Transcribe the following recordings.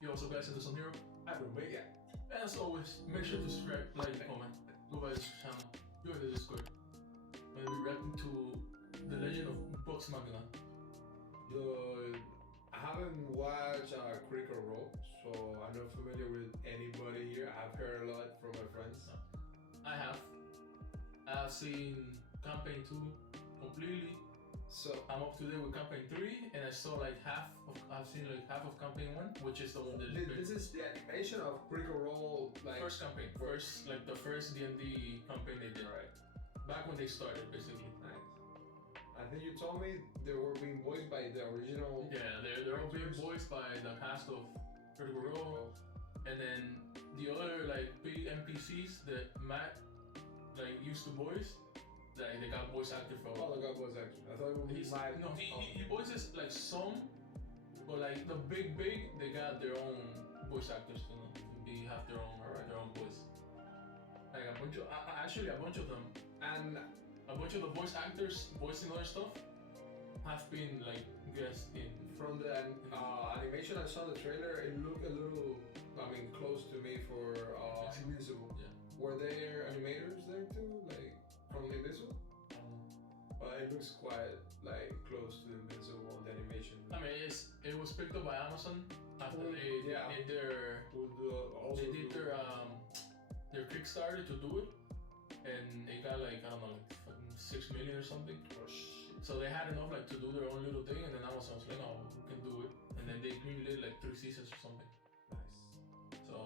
You also guys into some hero. I will make it. And as always, make sure to subscribe, like, comment, go by this channel, join the Discord. We'll be reacting to The Legend of Vox Machina. Yo, I haven't watched Critical Role, so I'm not familiar with anybody here. I've heard a lot from my friends. I have. I've seen campaign 2 completely. So I'm up to date with campaign 3, and I saw like I've seen like half of campaign 1, which is the one that this is the animation of Critical Role, like first campaign, like the first D&D campaign they did. Right. Back when they started, basically. Nice. I think you told me they were being voiced by the original. Yeah, they're all being voiced by the cast of Critical Role, and then the other like big NPCs that Matt like used to voice. Like they got voice actor for. Oh, they got voice actor. I thought it would be Matt. No, he voices like some, but like the big they got their own voice actors. You know, they have their own voice. Like a bunch of actually a bunch of them, And a bunch of the voice actors voicing other stuff have been like guests in. from the animation I saw in the trailer, it looked a little, I mean, close to me for Invincible. Yeah. Were there animators there too, like from Invincible? It looks quite like close to Invincible, the animation. I mean, it was picked up by Amazon after they did their Kickstarter to do it, and it got like I don't know, like fucking 6 million or something. Oh shit. So they had enough like to do their own little thing, and then Amazon was like, no, we can do it, and then they greenlit like 3 seasons or something. Nice. So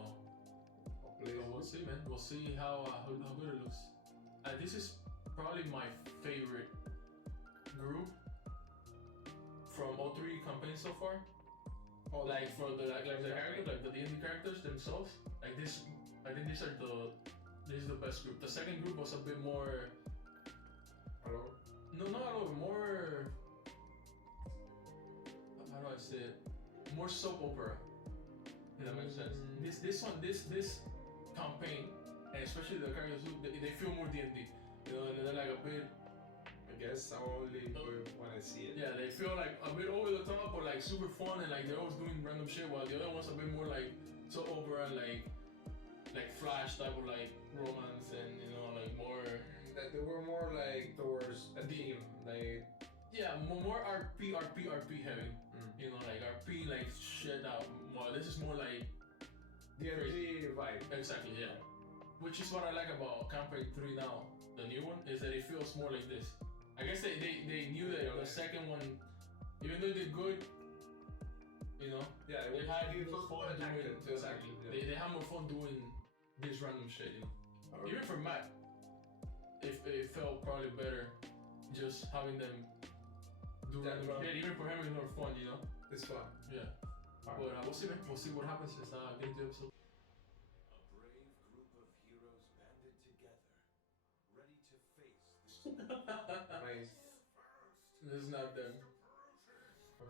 we'll see, man. We'll see how good it looks. This is probably my favorite group from all 3 campaigns so far. Oh, like for the characters, like the D&D characters themselves. Like this, I think this is the best group. The second group was a bit more. Hello? No, not a little more. How do I say it? More soap opera. If that makes sense. This campaign, and especially the characters, they feel more D&D. You know, and they're like a bit. I guess I'll only do it when I see it. Yeah, they feel like a bit over the top, but like super fun, and like they're always doing random shit. While the other ones are a bit more like soap opera, like Flash type of like romance, and you know, like more. That they were more like towards a theme, like. Yeah, more RP heavy. You know, like RP like shit out. Well, this is more like D&D vibe. Exactly, yeah. Which is what I like about campaign 3 now. The new one is that it feels more like this. I guess they knew that the second one, even though they did good, you know, Yeah, they had more fun doing acted, exactly. Yeah. They had more fun doing this random shit, you know. Even for Matt, it felt probably better just having them do random shit. Even for him, it's more fun, you know. It's fun. Yeah. But we'll see, man. We'll see what happens. Let's get into the episode. A brave group of heroes banded together, ready to face this. Nice. This is not them.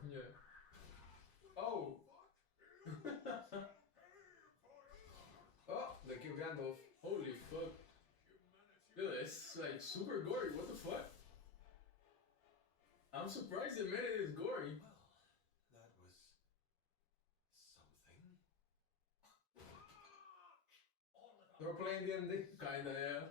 Yeah. Oh! Oh, they kill Gandalf. Holy fuck. Dude, it's like super gory. What the fuck? I'm surprised they made it as gory. Well, that was something. They were playing D&D. Kinda, yeah.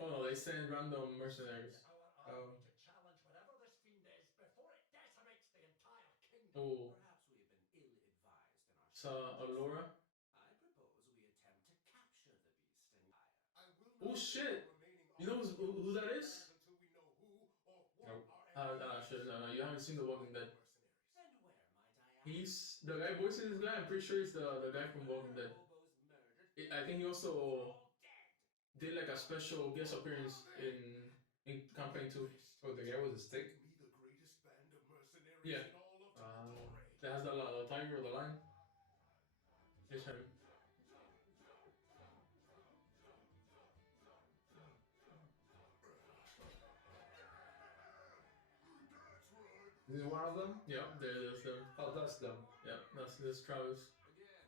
Oh no, they send random mercenaries. Oh. To challenge whatever this fiend is before it decimates the entire kingdom. Oh. Perhaps we have been ill-advised in our Allura. I propose we attempt to capture the beast and Oh shit! You know who that is? Nope. Shit, no, you haven't seen The Walking Dead. And where might I ask? He's the guy voicing this guy. I'm pretty sure he's the guy from Walking Dead. I think he also did like a special guest appearance in campaign 2. Oh, the guy with the stick? Yeah. That has the tiger or the lion. It's him. This is one of them? Yeah, there's them. Oh, that's them. Yeah, that's Travis. Again.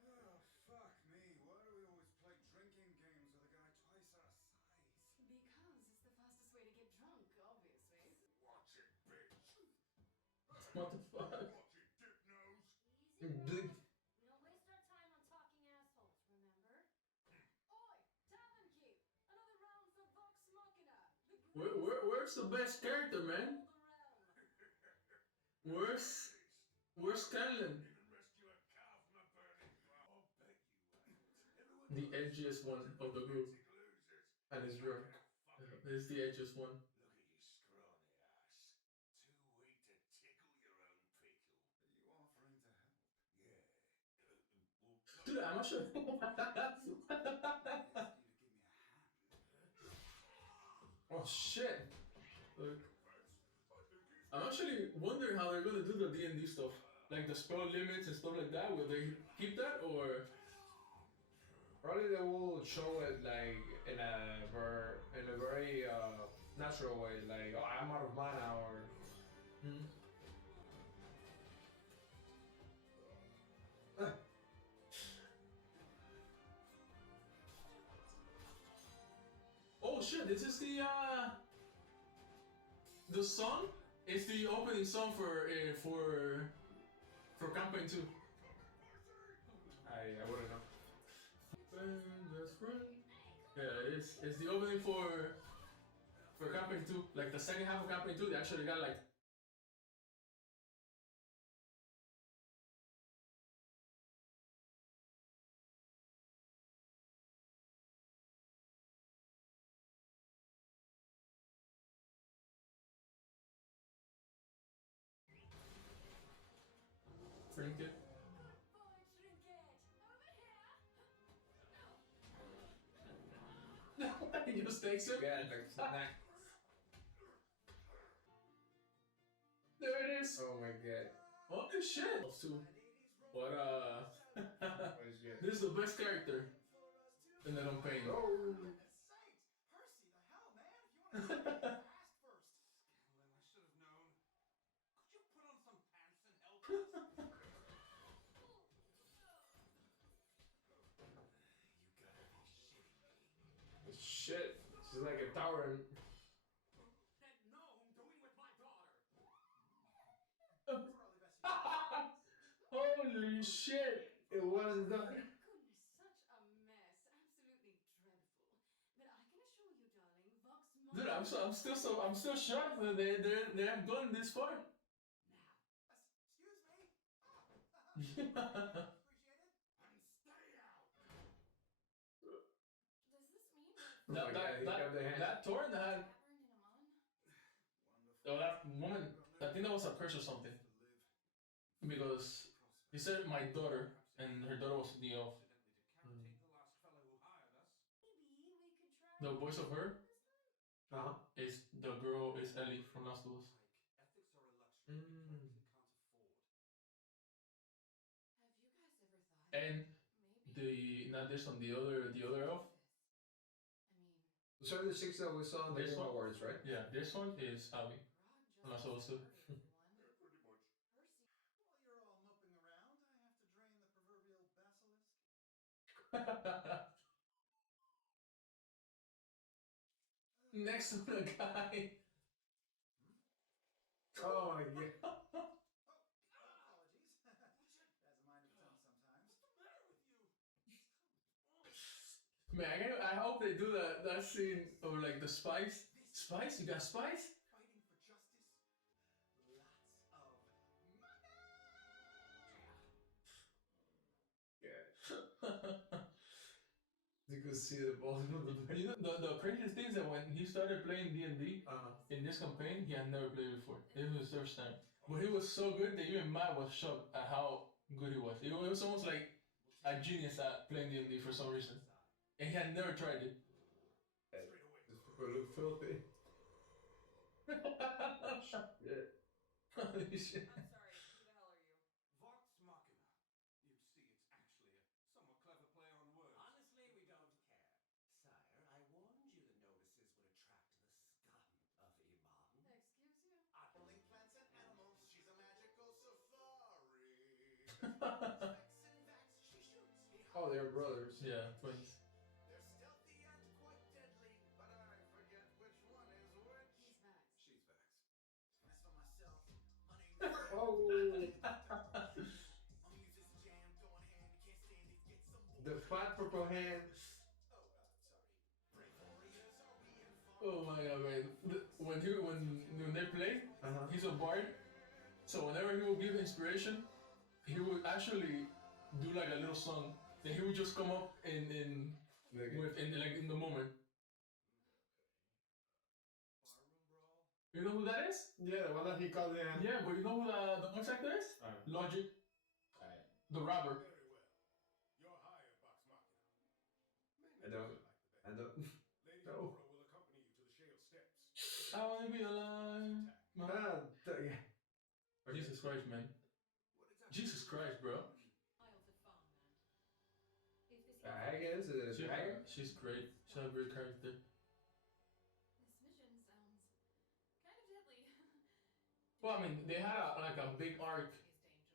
Oh, fuck me. Why do we always play drinking games with a guy twice our size? Because it's the fastest way to get drunk, obviously. Watch it, bitch. What the fuck? Watch it, dip Dude, We don't waste our time on talking assholes, remember? Oi, Tavern Keep! Another round for Vox Machina! Where's the best character, man? Where's Scanlan? Even rescue a cow from a burning farm. I'll bet you ain't. Everyone The knows edgiest one of the group. pathetic losers. and it's drunk. He's the edgiest one. Look at you scrawny ass. Too weak to tickle your own pickle. Are you offering to help? Yeah. Dude, I'm not sure. I ask you to give me a hand. Oh shit! Look. I'm actually wondering how they're gonna do the D&D stuff, like the spell limits and stuff like that. Will they keep that or? Probably they will show it like in a very natural way, like oh I'm out of mana or. Hmm. Oh shit! This is the song. It's the opening song for campaign 2. I wouldn't know. Yeah, it's the opening for campaign 2. Like the second half of campaign 2, they actually got like. Trinket. Boy, trinket! Over here! He just takes him. Yeah, like snack. There it is. Oh my god. Holy shit. What What is it? this is the best character in the campaign. Oh. Sakes! Percy, the hell, man! If you want to ask first. Scanlan, I should have known. Could you put on some pants and help us? You gotta be shitting me. Shit. This is like a tower and. That gnome doing with my daughter. Probably best you Holy shit. It was done. Goodness, such a mess. Absolutely dreadful. But I can assure you, darling, Vox Machina... Dude, I'm still shocked that they have gone this far. Excuse me? Yeah. Appreciate it. And stay out! Does this mean that Oh my God, he kept the hand. that torrent had Tavern in Amman? oh, that woman. I think that was a curse or something. Because he said my daughter, and her daughter was the elf. Incidentally, to cancel the last fellow who hired us. Maybe we could try... The voice of her this time? is the girl is Ellie from Last of Us. Like, ethics are a luxury we frankly can't afford. Have you guys ever thought... And maybe... not this one, the other elf. I mean, Those are the 6 that we saw in the This Game one? Awards, right? Yeah, this one is Abby. Grog Last of Us 2. everyone. Pretty much. Percy... While you're all moping around, I have to drain the proverbial basilisk. Next to the guy. Oh my god. Apologies. That's a mind of its own sometimes. What's the matter with you? Man, I hope they do that scene of like the spice. Spice? You got spice? Fighting for justice. Lots of money. You could see the bottom of the bed. You know, the craziest thing is that when he started playing D&D in this campaign, he had never played before. It was his first time. But he was so good that even Matt was shocked at how good he was. It was almost like a genius at playing D&D for some reason. And he had never tried it. Straight away. This people look filthy. Yeah. Holy shit. I'm sorry, who the hell are you? Vox Machina. You see, it's actually a somewhat clever play on words. Honestly, we don't care. Sire, I warned you the notices would attract the scum of Iman. Excuse you? Only plants and animals. She's a magical safari. Specs and vax she shoots. Oh, they're brothers. Yeah, twins. They're stealthy and quite deadly, but I forget which one is which. He's Vax. She's vax. As for myself, my name's Oh. I'm using The fat purple hand. Oh my god, man. When they play, he's a bard. So whenever he will give inspiration, he would actually do like a little song. Then he would just come up in the moment. You know who that is? Yeah, the one that he called in. Yeah, but you know who the voice actor is? Logic. The rapper. Very well. You're hired, Vox Machina. I don't. I don't. Lady No. Aurora will accompany you to the Shale Steps. I wanna be alive. Yeah. Jesus Christ, man. Jesus Christ, bro. Miles of fun, man. If this I guess it's a dragon. She's great. She's a great character. This mission sounds kind of deadly. Well, I mean, they had like a big arc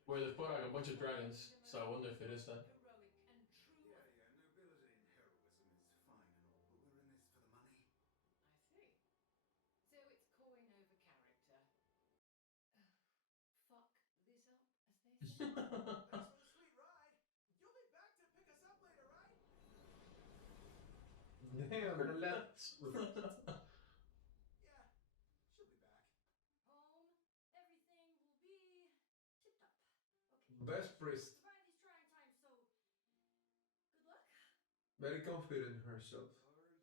where they put like a bunch of dragons. So I wonder if it is that. Heroic and true. Yeah, nobility and heroism is fine and all, but we're in this for the money. I see. So it's coin over character. Fuck this up, as they say. Thanks for the sweet ride. You'll be back to pick us up later, right? Damn, man, let's. Yeah, she'll be back. Home, everything will be tipped up. Okay. Best priest. Survive these trying times, so good luck. Very confident in herself. Are you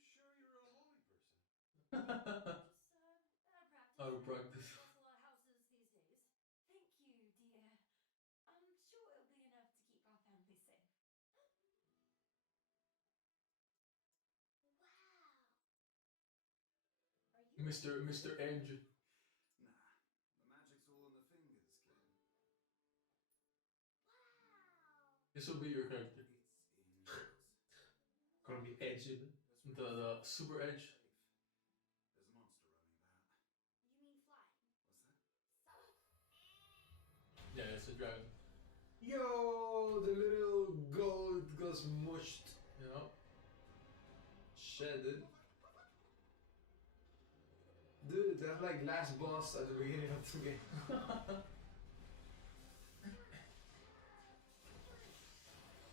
sure you're a holy person? Just Out of practice. Lost a lot of houses these days. Thank you, dear. I'm sure it'll be enough to keep our family safe. Wow. Are you Mr. Edge. Nah, the magic's all in the fingers, kid. Wow. This will be your character. It's indoors. Gonna be edgy. The super edge. Safe. There's a monster roaming about. You mean flying? What's that? Yeah, it's a dragon. Yo, the little goat goes mushed. You know? Shedded. Dude, that's like last boss at the beginning of the game.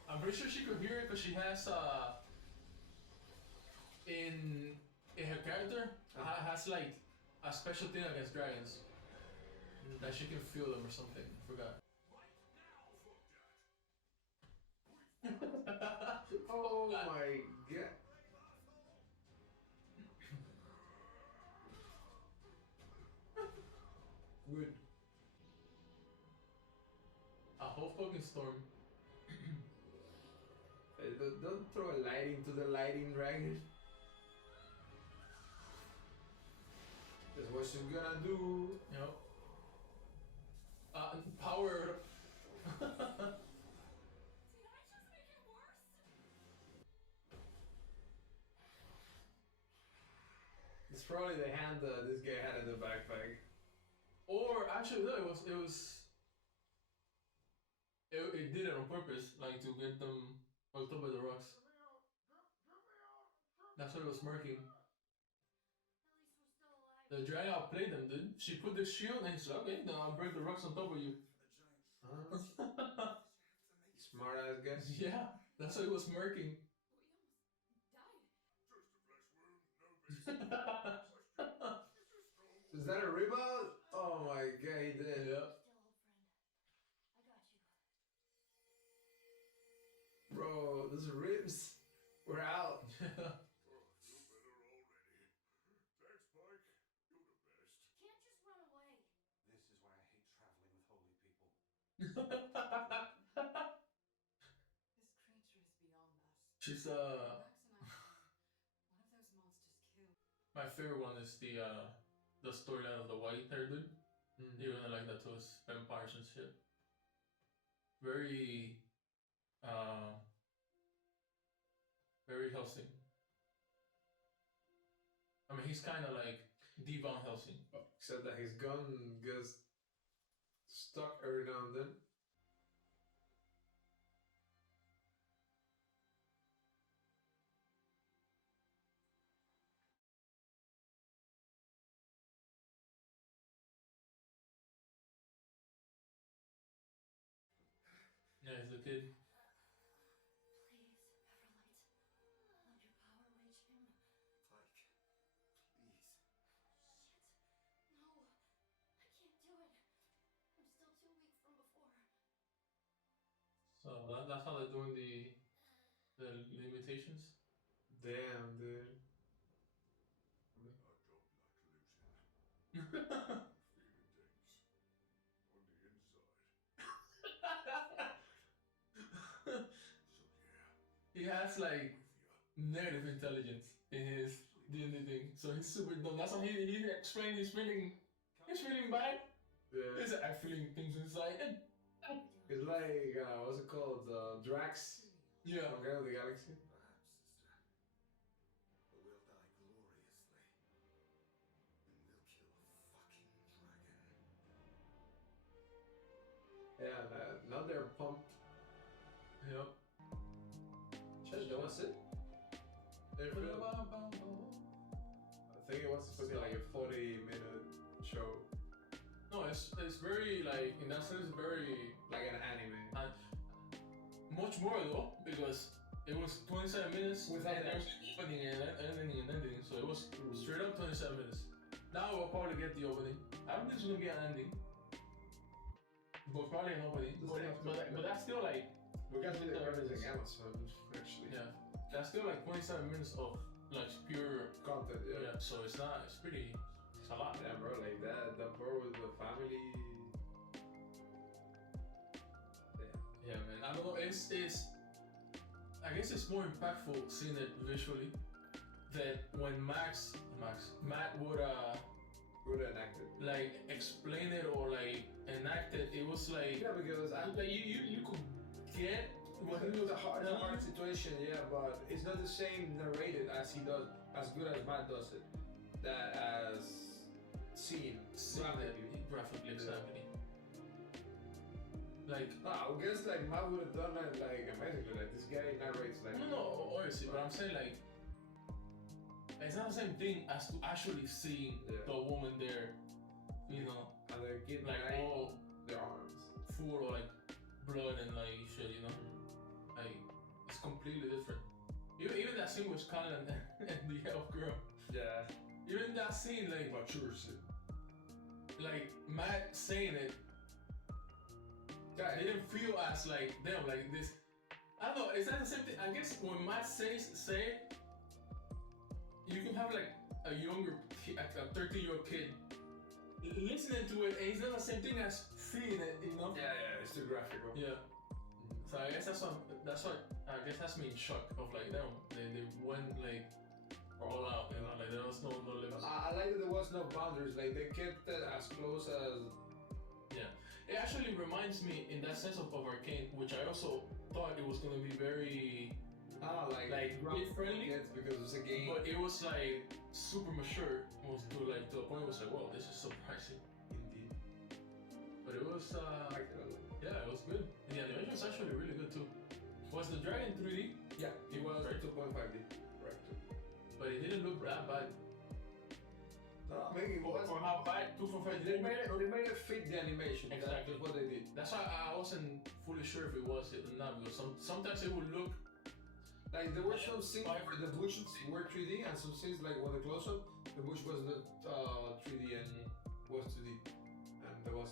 I'm pretty sure she could hear it because she has in her character has like a special thing against dragons that she can feel them or something. I forgot. Oh my god. Good. A whole fucking storm. Hey, don't throw a lighting to the lighting dragon. That's what she's gonna do. You know? Power. Did I just make it worse? It's probably the hand this guy had in the backpack. Or actually, no, it did it on purpose, like to get them hooked up by the rocks. That's why it was smirking. At least we're still alive. The dragon outplayed them, dude. She put the shield and he's like, okay, then I'll break the rocks on top of you. For the giant Huh? Smart ass guy. Yeah, that's why it was smirking. We almost died. Is that a rebound? Oh my god, he did. Yeah. Still, old friend. I got you. Bro, those ribs. We're out. Oh, I feel better already. Thanks, Mike. You're the best. Can't just run away. This is why I hate traveling with holy people. This creature is beyond us. She's Max and I one of those monsters killed. my favorite one is the storyline of the white haired dude. Even I like that too, it's vampires and shit. Very very Helsing. I mean, he's kind of like Devon Helsing. Except that his gun gets stuck every now and then. Yeah, he's a kid. that's how they're doing the limitations. Damn, dude. I don't like losing. Feeling things on the inside. So yeah, He has like with ya. negative intelligence in his D&D thing, so he's super dumb. That's how he explained he's feeling bad. Yeah. He's like, I'm feeling things inside. And, It's like, what's it called? Drax yeah. from Guardians of the Galaxy. Perhaps, sister. But we'll die gloriously. And we'll kill a fucking dragon. Yeah, now they're pumped. Yep. Shit, that was it. They feel- I think it was supposed to be like a 40-minute show, No, it's very like in that sense very like an anime. much more though because it was 27 minutes Without and that. there's opening and ending and ending, so it was straight up 27 minutes. Now we'll probably get the opening. I don't think it's gonna be an ending, but probably an opening. But that's still like We got to the Guardians of Amazon actually. yeah, that's still like 27 minutes of like pure Content, yeah. So it's not. It's a lot. Yeah, bro, like that bro with the family. Yeah, man. I don't know. It's. I guess it's more impactful seeing it visually than when Matt would Good enacted. like explain it or like enact it. It was like Yeah, because like you could get what he it was was a hard telling you. situation, yeah, but it's not the same narrated as he does, as good as Matt does it, that as seen Graphically, exactly. Like I would guess like Matt would have done it like amazingly. Like this guy narrates like no, obviously, but I'm saying like it's not the same thing as to actually seeing Yeah. the woman there, you know, and the kid like all their arms. full or like blood and like shit, you know, like it's completely different. Even that scene with Colin and the elf girl, Yeah. even that scene like Matt saying it, Yeah, it didn't feel as like damn like this. I don't know. Is that the same thing? I guess when Matt say it, you can have like a younger kid, like a 13-year-old kid, listening to it, and it's not the same thing as feeling it, you know? yeah, it's too graphical. Yeah. So I guess that's what I guess that's me in shock of like them. They went like all out, you know, like there was no limits. I like that there was no boundaries. Like they kept it as close as. Yeah. It actually reminds me in that sense of Arcane, which I also thought it was gonna be very Like kid friendly, kids because it's a game. but it was like super mature. It was to the point it was like, wow, this is surprising. Indeed. But it was I like it a lot. yeah, it was good. And the animation was actually really good too. Was the dragon 3D? Yeah, it was Right. 2.5D. Correct. But it didn't look that bad. No, maybe it was. For how bad 2.5D They made it fit the animation. Exactly. That's what they did. That's why I wasn't fully sure if it was it or not, because sometimes it would look Like there were some scenes where the bushes were 3D, and some scenes like when the close up, the bush was not 3D and was 2D, and there was.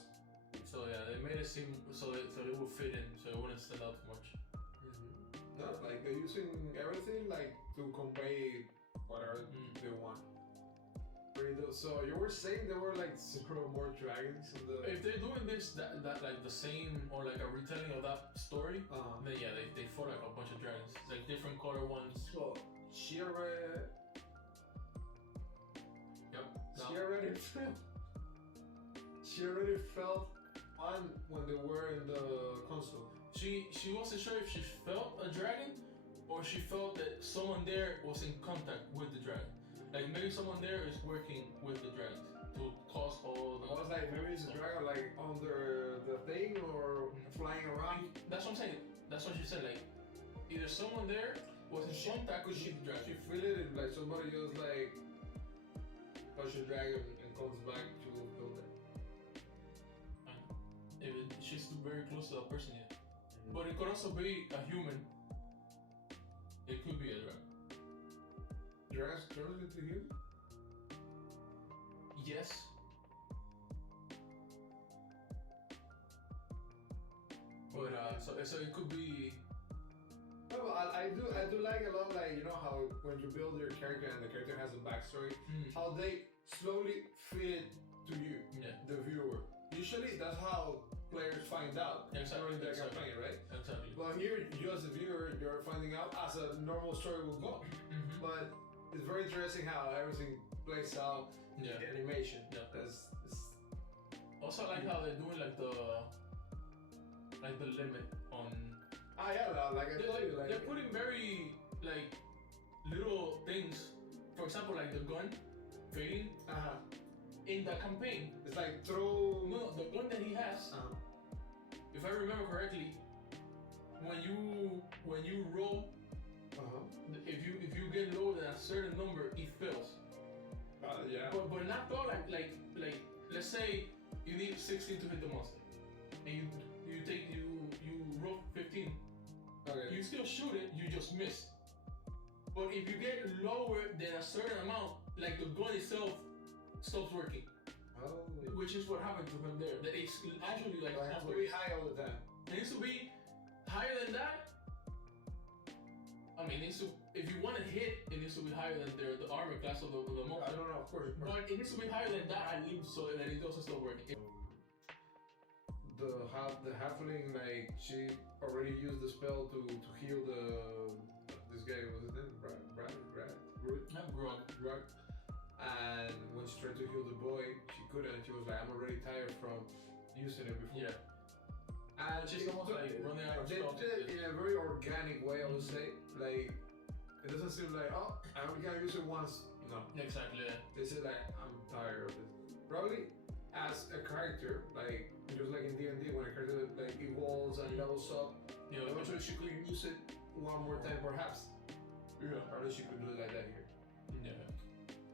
so yeah, they made it seem so it would fit in, so it wouldn't stand out too much. No, like they're using everything like to convey whatever they want. So you were saying there were like several more dragons in the. If they're doing this that like the same or like a retelling of that story, then yeah, they fought like a bunch of dragons, like different color ones. So she already. Yep. She already felt. She already felt on when they were in the console. She wasn't sure if she felt a dragon or she felt that someone there was in contact with the dragon. Like maybe someone there is working with the dragons to cause all I was like, maybe it's a dragon like under the thing or flying around. That's what I'm saying. That's what she said. Like either someone there was in contact with the dragon. She feel it like somebody just like touch a dragon and comes back to build it. She's too very close to that person yet. But it could also be a human. It could be a dragon. Dragons turn into human? Yes. But So it could be. No, I do like a lot, like, you know how when you build your character and the character has a backstory, how they slowly fit to you, the viewer. Usually that's how players find out during their campaign, right? Exactly. But here, you as a viewer, you're finding out as a normal story will go. But it's very interesting how everything plays out in the animation. Yeah. That's Also, I like how they're doing like the limit on. like I told you, like they're putting very like little things. For example, like the gun fading in the campaign. it's like throw. No, the gun that he has. If I remember correctly, when you roll, if you get lower than a certain number, it fails. Yeah. But not though like let's say you need 16 to hit the monster, and you roll 15. Okay. You still shoot it, you just miss. But if you get lower than a certain amount, like the gun itself stops working. Oh. Which is what happened to him there. That it's actually like It has to be high all the time. it needs to be higher than that. I mean, it needs to, if you want to hit, it needs to be higher than the armor class of the I monster. don't know, of course. But it needs to be higher than that, at least, so that it doesn't stop working. The halfling, like, she already used the spell to heal this guy, was his name? Grug. And when she tried to heal the boy, she couldn't. She was like, I'm already tired from using it before. Yeah. And She's almost like running out of they stuff. did it in a very organic way, I would say. Like, it doesn't seem like, oh, I'm only gonna use it once. No. Exactly. They say like, I'm tired of it. Probably as a character, like just like in D&D, when a character like evolves and levels up, eventually she could use it one more time, perhaps. Yeah. Probably she could do it like that here. Yeah.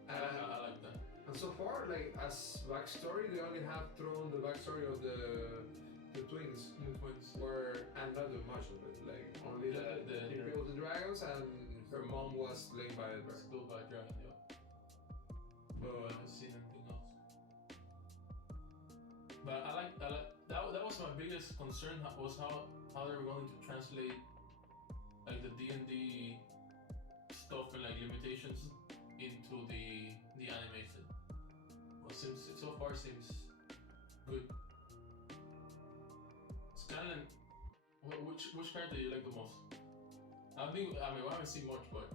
And, I like that. and so far, like as backstory, they only have thrown the backstory of the twins. The twins. And not that much of it. Like only that he built the dragons and her mom was slain by a dragon. Still by a dragon, yeah. But I haven't seen anything else. But I like that was my biggest concern was how they were going to translate like the D&D stuff and like limitations into the animation. Well, so far seems good. Scanlan, which character do you like the most? I mean, we haven't seen much, but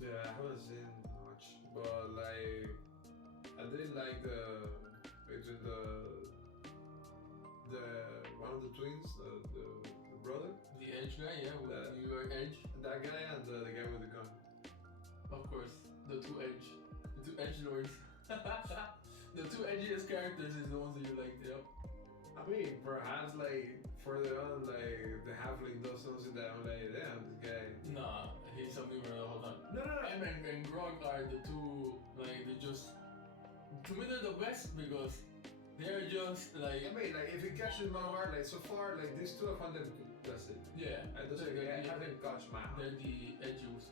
Yeah, I haven't seen much, but like I did like between the one of the twins, the brother, the Edge guy, yeah, with That- New York Edge, that guy, and the guy with the gun. of course, the two Edge lords. The two edgiest characters is the ones that you like, yep. I mean, perhaps like further on, like the halfling does something that I'm like, damn, this guy. Nah, he's something where the whole time. No. Em and Grog are the two, like, they just, to me they're the best because they're just like, I mean, like if it catches my heart, like so far, like these two, I find them good. That's it. yeah, I don't think I haven't catched my heart. they're the edgy ones,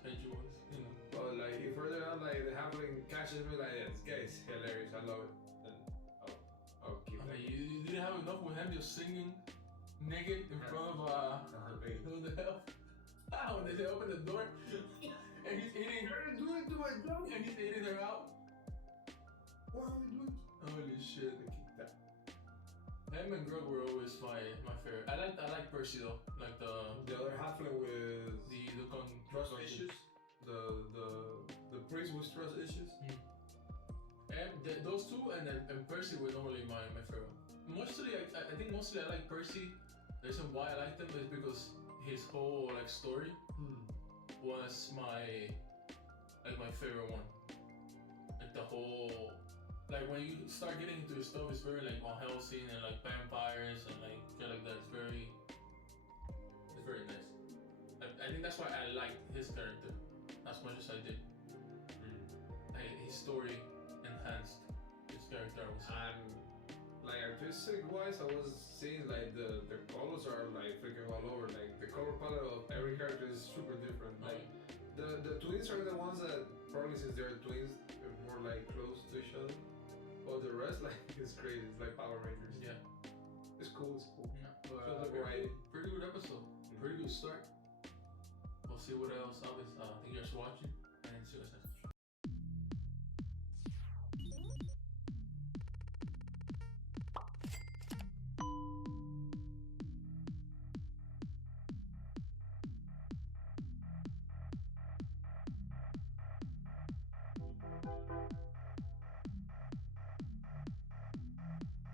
you know. But like if further on, like the halfling catches me, like yeah, this guy is hilarious. I love it. And I'll keep I that. mean, you didn't have enough with him just singing naked in front of who the hell? When they open the door and he's eating her, Do it to my dog. and he's eating her out. What are we doing? Holy shit! Keep that. Em and Grog were always my favorite. I like Percy though, like The other halfling with the gun trust gun- issues. The priest with trust issues. And those two and Percy were normally my favorite. Mostly, I think mostly I like Percy. The reason why I like them is because his whole like story was my favorite one. Like the whole, like when you start getting into his stuff, it's very like Van Helsing and like vampires and like shit like that. It's very nice. I think that's why I liked his character as much as I did. His story enhanced his character. I would say. And like artistic wise, I was seeing like the colors are like freaking all over. Like the color palette of every character is super different. Like the twins are the ones that probably since they're twins, they're more like close to each other. But the rest, like it's crazy. It's like Power Rangers. Yeah. It's cool. It's cool. Yeah. Shows the variety. Pretty good episode. Pretty good start. We'll see what else. I think you guys watching, and see you guys next time.